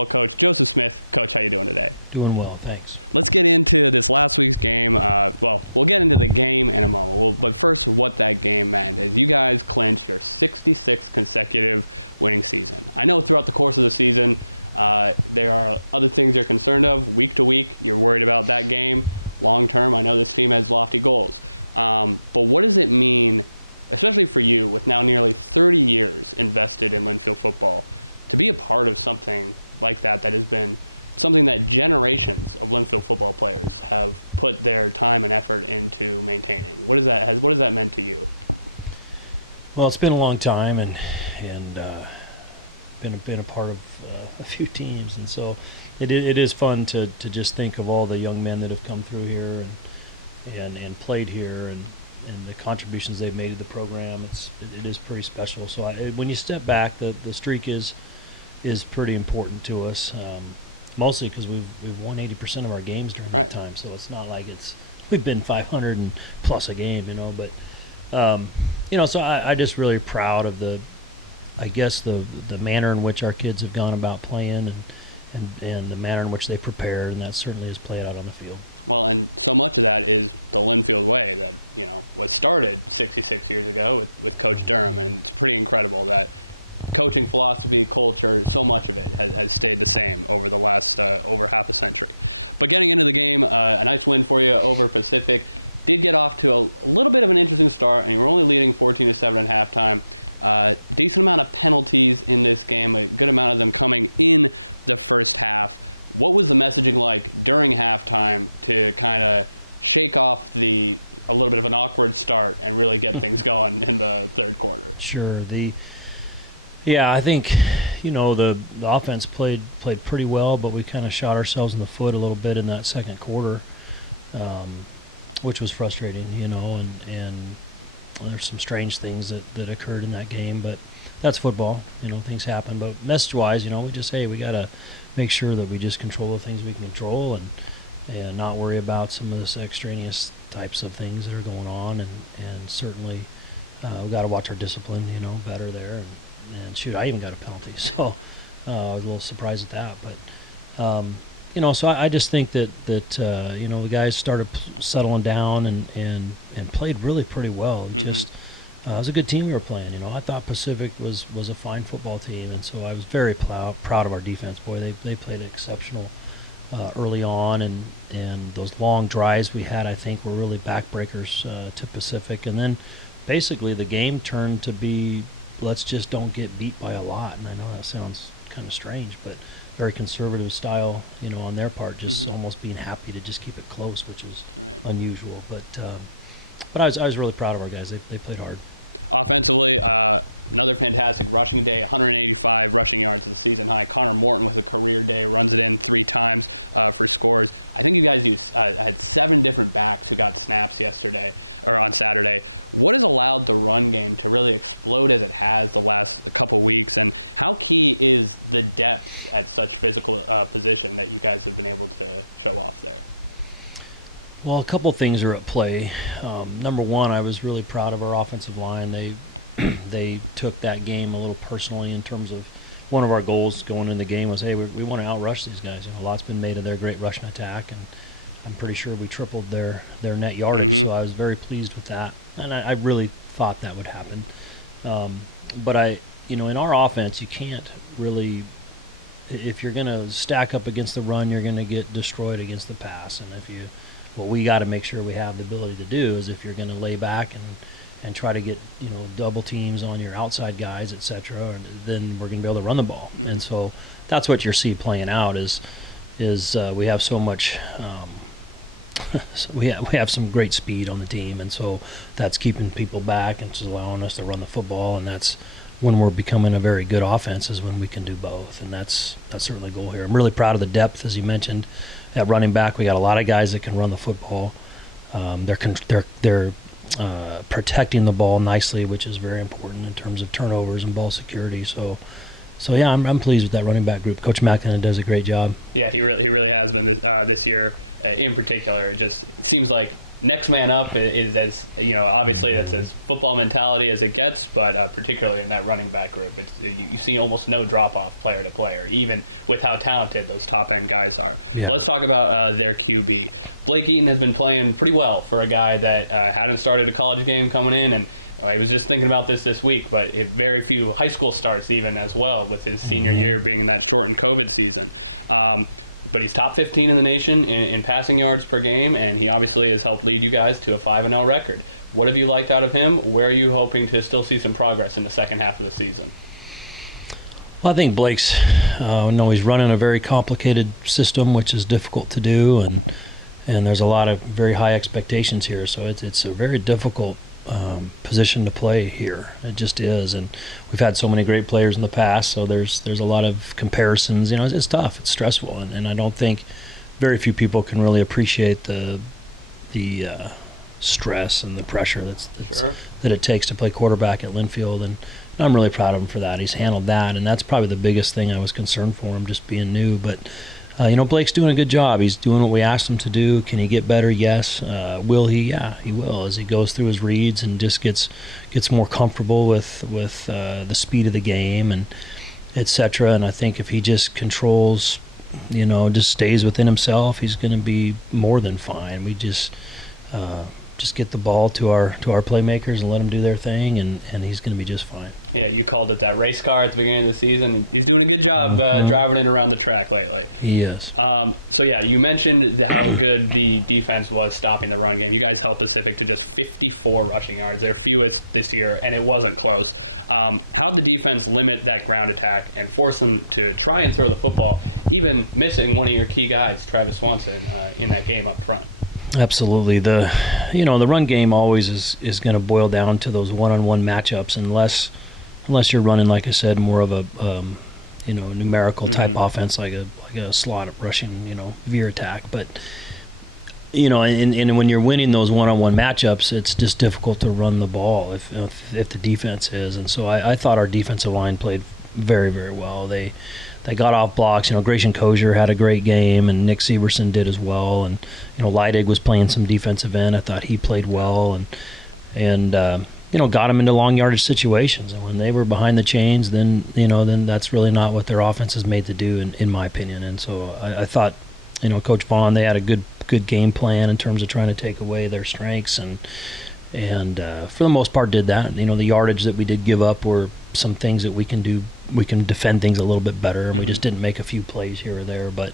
football coach Joseph Smith. Coach, how are you doing today? Doing well, thanks. Let's get into this last week's game. But we'll get into the game in a moment. But first, what that game meant. You guys clinched their 66th consecutive winning season. I know throughout the course of the season, there are other things you're concerned of. Week to week, you're worried about that game. Long term, I know this team has lofty goals. But what does it mean, especially for you, with now nearly 30 years invested in Linfield football, to be a part of something like that has been something that generations of Linfield football players have put their time and effort into maintaining? What has that meant to you? Well, it's been a long time, and been a part of a few teams, and so it is fun to just think of all the young men that have come through here and played here, and the contributions they've made to the program. It is pretty special. So when you step back, the streak is pretty important to us, mostly because we've won 80% of our games during that time. So it's not like we've been 500 and plus a game, but so I just really proud of the manner in which our kids have gone about playing and the manner in which they prepared, and that certainly has played out on the field. Well, and so much of that is the Linfield way. What started 66 years ago with Coach Durham. It's pretty incredible that coaching philosophy, culture, so much of it has stayed the same over the last over half a century. But getting into the game, a nice win for you over Pacific. Did get off to a little bit of an interesting start, and you were only leading 14-7 at halftime. Decent amount of penalties in this game, a good amount of them coming in the first half. What was the messaging like during halftime to kind of shake off a little bit of an awkward start and really get things going in the third quarter? Sure. I think the offense played pretty well, but we kind of shot ourselves in the foot a little bit in that second quarter, which was frustrating, and there's some strange things that occurred in that game, but that's football. Things happen. But message-wise, we just we got to make sure that we just control the things we can control and not worry about some of this extraneous types of things that are going on. And certainly we got to watch our discipline, better there. And shoot, I even got a penalty, so I was a little surprised at that. But so I just think that the guys started settling down and played really pretty well. It was a good team we were playing. I thought Pacific was a fine football team, and so I was very proud of our defense. Boy, they played exceptional early on, and those long drives we had, I think, were really backbreakers to Pacific. And then basically the game turned to be, let's just don't get beat by a lot. And I know that sounds kind of strange, but very conservative style, on their part, just almost being happy to just keep it close, which is unusual. But I was really proud of our guys. They played hard. Offensively, another fantastic rushing day, 185 rushing yards in season high. Connor Morton with a career day, runs it in 3 times for scores. I think you guys had 7 different backs who got snaps yesterday or on Saturday. What has allowed the run game to really explode as it has the last couple of weeks? And how key is the depth at such physical position that you guys have been able to show off today? Well, a couple things are at play. Number one, I was really proud of our offensive line. They took that game a little personally in terms of one of our goals going in the game was, hey, we want to outrush these guys. A lot's been made of their great rush and attack, and I'm pretty sure we tripled their net yardage, so I was very pleased with that. And I really thought that would happen. But in our offense, you can't really, if you're going to stack up against the run, you're going to get destroyed against the pass. And what we got to make sure we have the ability to do is if you're going to lay back and try to get, double teams on your outside guys, et cetera, then we're going to be able to run the ball. And so that's what you see playing out is we have so much so we have some great speed on the team, and so that's keeping people back and just allowing us to run the football, and that's when we're becoming a very good offense is when we can do both, and that's certainly a goal here. I'm really proud of the depth, as you mentioned, at running back. We got a lot of guys that can run the football. They're protecting the ball nicely, which is very important in terms of turnovers and ball security. So yeah, I'm pleased with that running back group. Coach McMinnville does a great job. Yeah, he really has been this year. In particular, it just seems like next man up is as, obviously that's as football mentality as it gets, but particularly in that running back group, you see almost no drop-off player to player, even with how talented those top-end guys are. Yeah. So let's talk about their QB. Blake Eaton has been playing pretty well for a guy that hadn't started a college game coming in, and I was just thinking about this week, but very few high school starts even as well, with his senior year being that shortened COVID season. But he's top 15 in the nation in passing yards per game, and he obviously has helped lead you guys to a 5-0 record. What have you liked out of him? Where are you hoping to still see some progress in the second half of the season? Well, I think Blake's, he's running a very complicated system, which is difficult to do, and there's a lot of very high expectations here. So it's a very difficult position to play here. It just is, and we've had so many great players in the past, so there's a lot of comparisons. It's tough, it's stressful, and I don't think very few people can really appreciate the stress and the pressure that it takes to play quarterback at Linfield, and I'm really proud of him for that. He's handled that, and that's probably the biggest thing I was concerned for him, just being new. But Blake's doing a good job. He's doing what we asked him to do. Can he get better? Yes. Will he? Yeah, he will, as he goes through his reads and just gets more comfortable with the speed of the game and etc. And I think if he just controls, just stays within himself, he's going to be more than fine. We just get the ball to our playmakers and let them do their thing, and he's going to be just fine. Yeah, you called it that race car at the beginning of the season, and he's doing a good job driving it around the track lately. He is. So yeah, you mentioned how good the defense was stopping the run game. You guys held Pacific to just 54 rushing yards, their fewest this year, and it wasn't close. How did the defense limit that ground attack and force them to try and throw the football, even missing one of your key guys, Travis Swanson, in that game up front? Absolutely. The run game always is going to boil down to those one-on-one matchups, unless you're running, like I said, more of a numerical type offense, like a slot rushing veer attack. But and when you're winning those one-on-one matchups, it's just difficult to run the ball if the defense is. And so I thought our defensive line played very, very well. They got off blocks. Grayson Kozier had a great game, and Nick Severson did as well. And Leidig was playing some defensive end. I thought he played well, and got him into long yardage situations. And when they were behind the chains, then that's really not what their offense is made to do, in my opinion. And so I thought, Coach Vaughn, they had a good game plan in terms of trying to take away their strengths, and for the most part did that. The yardage that we did give up were some things that we can do. We can defend things a little bit better, and we just didn't make a few plays here or there. But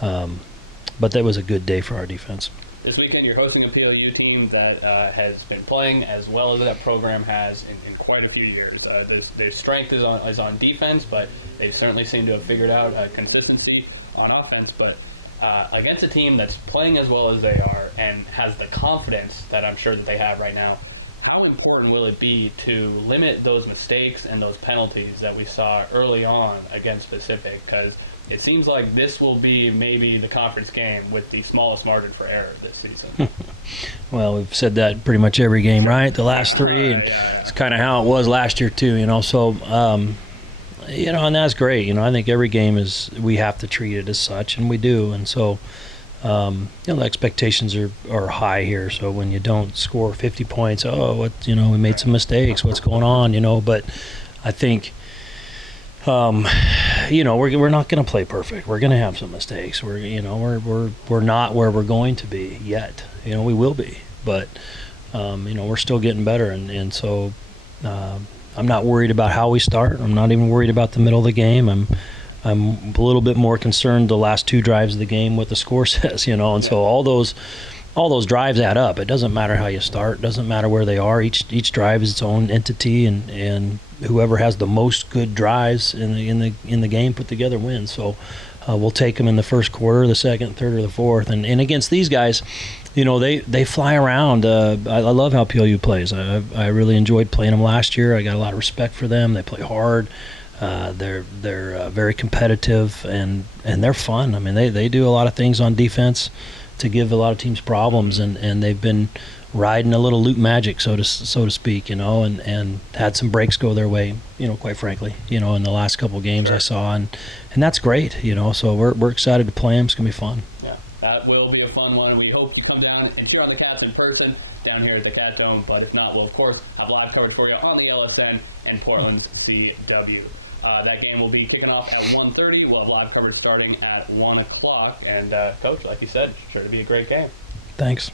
that was a good day for our defense. This weekend, you're hosting a PLU team that has been playing as well as that program has in quite a few years. Their strength is on defense, but they certainly seem to have figured out consistency on offense. But against a team that's playing as well as they are and has the confidence that I'm sure that they have right now, how important will it be to limit those mistakes and those penalties that we saw early on against Pacific? Because it seems like this will be maybe the conference game with the smallest margin for error this season. Well, we've said that pretty much every game, right? The last three, and it's kind of how it was last year too. So, and that's great. I think every game we have to treat it as such, and we do. And so, the expectations are high here. So when you don't score 50 points, we made some mistakes. What's going on? But I think. We're not going to play perfect. We're going to have some mistakes. We're not where we're going to be yet. We will be, but we're still getting better. And so I'm not worried about how we start. I'm not even worried about the middle of the game. I'm a little bit more concerned the last two drives of the game, what the score says. And so all those drives add up. It doesn't matter how you start. It doesn't matter where they are. Each drive is its own entity, and whoever has the most good drives in the game put together wins. So we'll take them in the first quarter, the second, third, or the fourth. And against these guys, they fly around. I love how PLU plays. I really enjoyed playing them last year. I got a lot of respect for them. They play hard. They're very competitive, and they're fun. I mean, they do a lot of things on defense to give a lot of teams problems, and they've been riding a little loot magic, so to speak, and had some breaks go their way, quite frankly, in the last couple of games. Sure. I saw, and that's great, so we're excited to play them. It's gonna be fun. Yeah, that will be a fun one. We hope you come down and cheer on the Cats in person down here at the Cat Dome, but if not, we'll of course have live coverage for you on the LSN and Portland's CW. That game will be kicking off at 1:30. We'll have live coverage starting at 1 o'clock. And Coach, like you said, sure to be a great game. Thanks.